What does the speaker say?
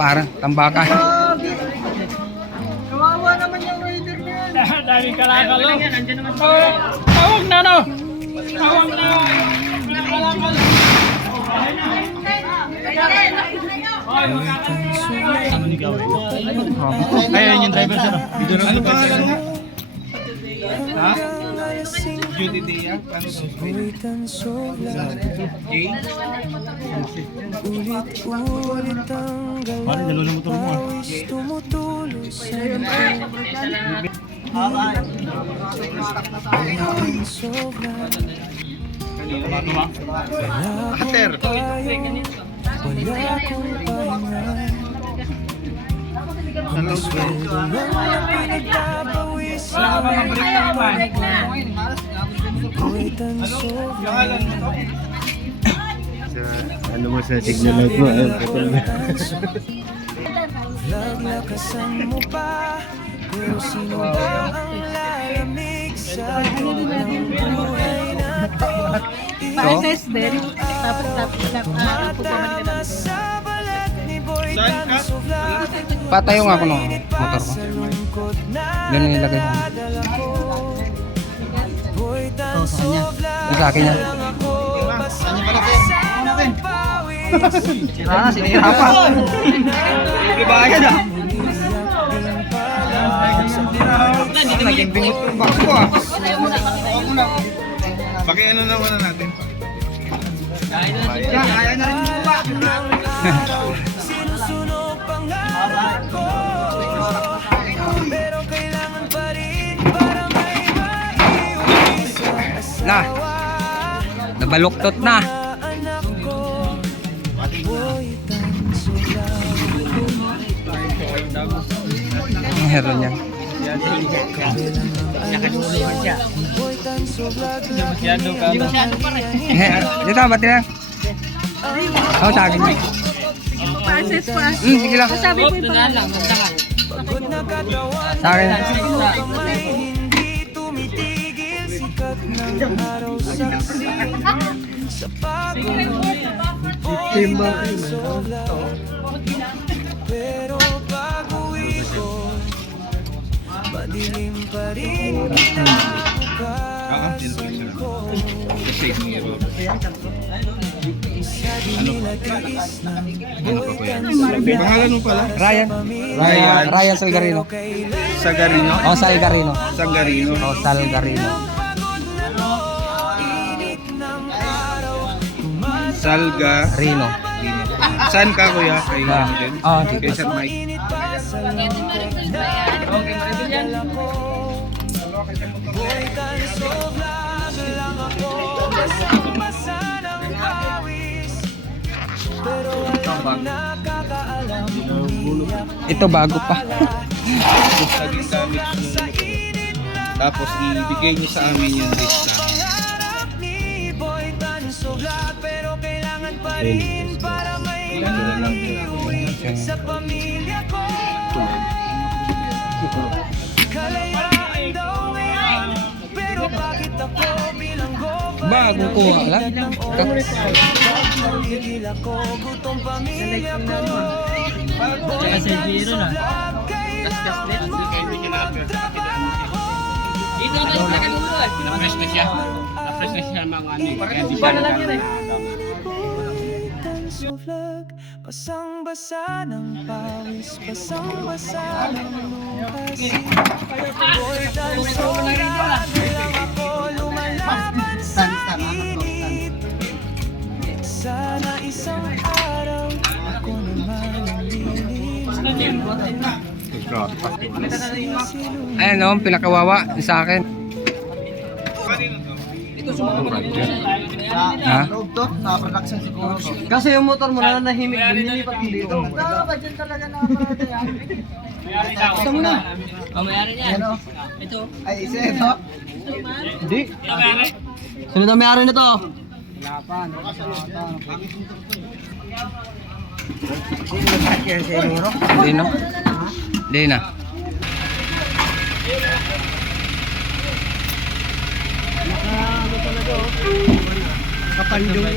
parang tambakan. Kawawa naman yung rider na yan. Daming kalakal. Tawag na no. Tawag na. Kalakal. Ayan yung driver sir. Ano pangalan niya? Ha? Judy Dia? Ano to? Jay? Parang dalawa na motor mo ah. Bato ba? Ater. Ano mo sa signal light mo? Ayun, putol na. Naglakasan mo pa, pero sino ba ang lalamig sa buhay na to? Pa-assess din. Tapos pupumanin ka na. Sa balat ni Boy Saan ka? Patayo nga ako ng motor ko. Ganun nilagay ko. Yung sa akin yan. Sira na, sinira pa. Ibayan ah. Naging bingot yung box ko ah. Paki-ano na muna natin. Kaya na rin yung box. Sinusunog pangarap ko, pero kailangan pa rin para may maiuwi sa Na. Nabaluktot na. anak ko. Boy, tanso lang. Meron niya. Boy, tanso vlog lang. Dito, bati lang. Oh, sa akin. Pa-assess pa. Sige lang. Sabi ko yung pangalan. Pagod na katawan, Sa akin. may hindi tumitigil. Sikat ng araw sa pagod. Boy, tanso lang. Pero pag-uwi ko, madilim pa rin kinabukasan ko. Pangalan mo pala? Ryan. Ryan. Ryan Salgarino. Sagarino? Oh, Salgarino. Sagarino. Oh, Salgarino. Salga. Rino. Saan ka kuya? Kay ano din? Oh, Kay Sir Mike. Boy, tanso vlog lang ako. Basang-basa ng awis, pero walang nakakaalam. Ito bago pa. Tapos naging gamit mo. Tapos ibigay niyo sa amin yung list na. Pangarap ni Boy Tanso vlog, pero kailangan pa rin para may maiuwi sa pamilya ko. Kalayaan daw ngayon, pero bakit ako bilanggo pa rin Bago kuha lang. Nagigil ako, gutom pamilya ko. Tsaka si Jiro na. Ito na yung nakalulod. Na-fresh na siya. Na-fresh na siya mga ano. Kaya di siya nagkakaroon. Tanso vlog, basang-basa ng pawis, basang-basa ng lukas. Boy, tanso vlog, lang ako lumalaban sa init. Sana isang araw ako naman ang lilim. Ayan o, pinakawawa sa akin. Ha? Kasi yung motor mo na nahimik din nilipat mo dito. Ito mo na. Oh, mayari niya. Ito. Ay, isa ito? Hindi. Ito mayari. Sino na may-ari nito? Hindi no? Hindi na. Kapal yung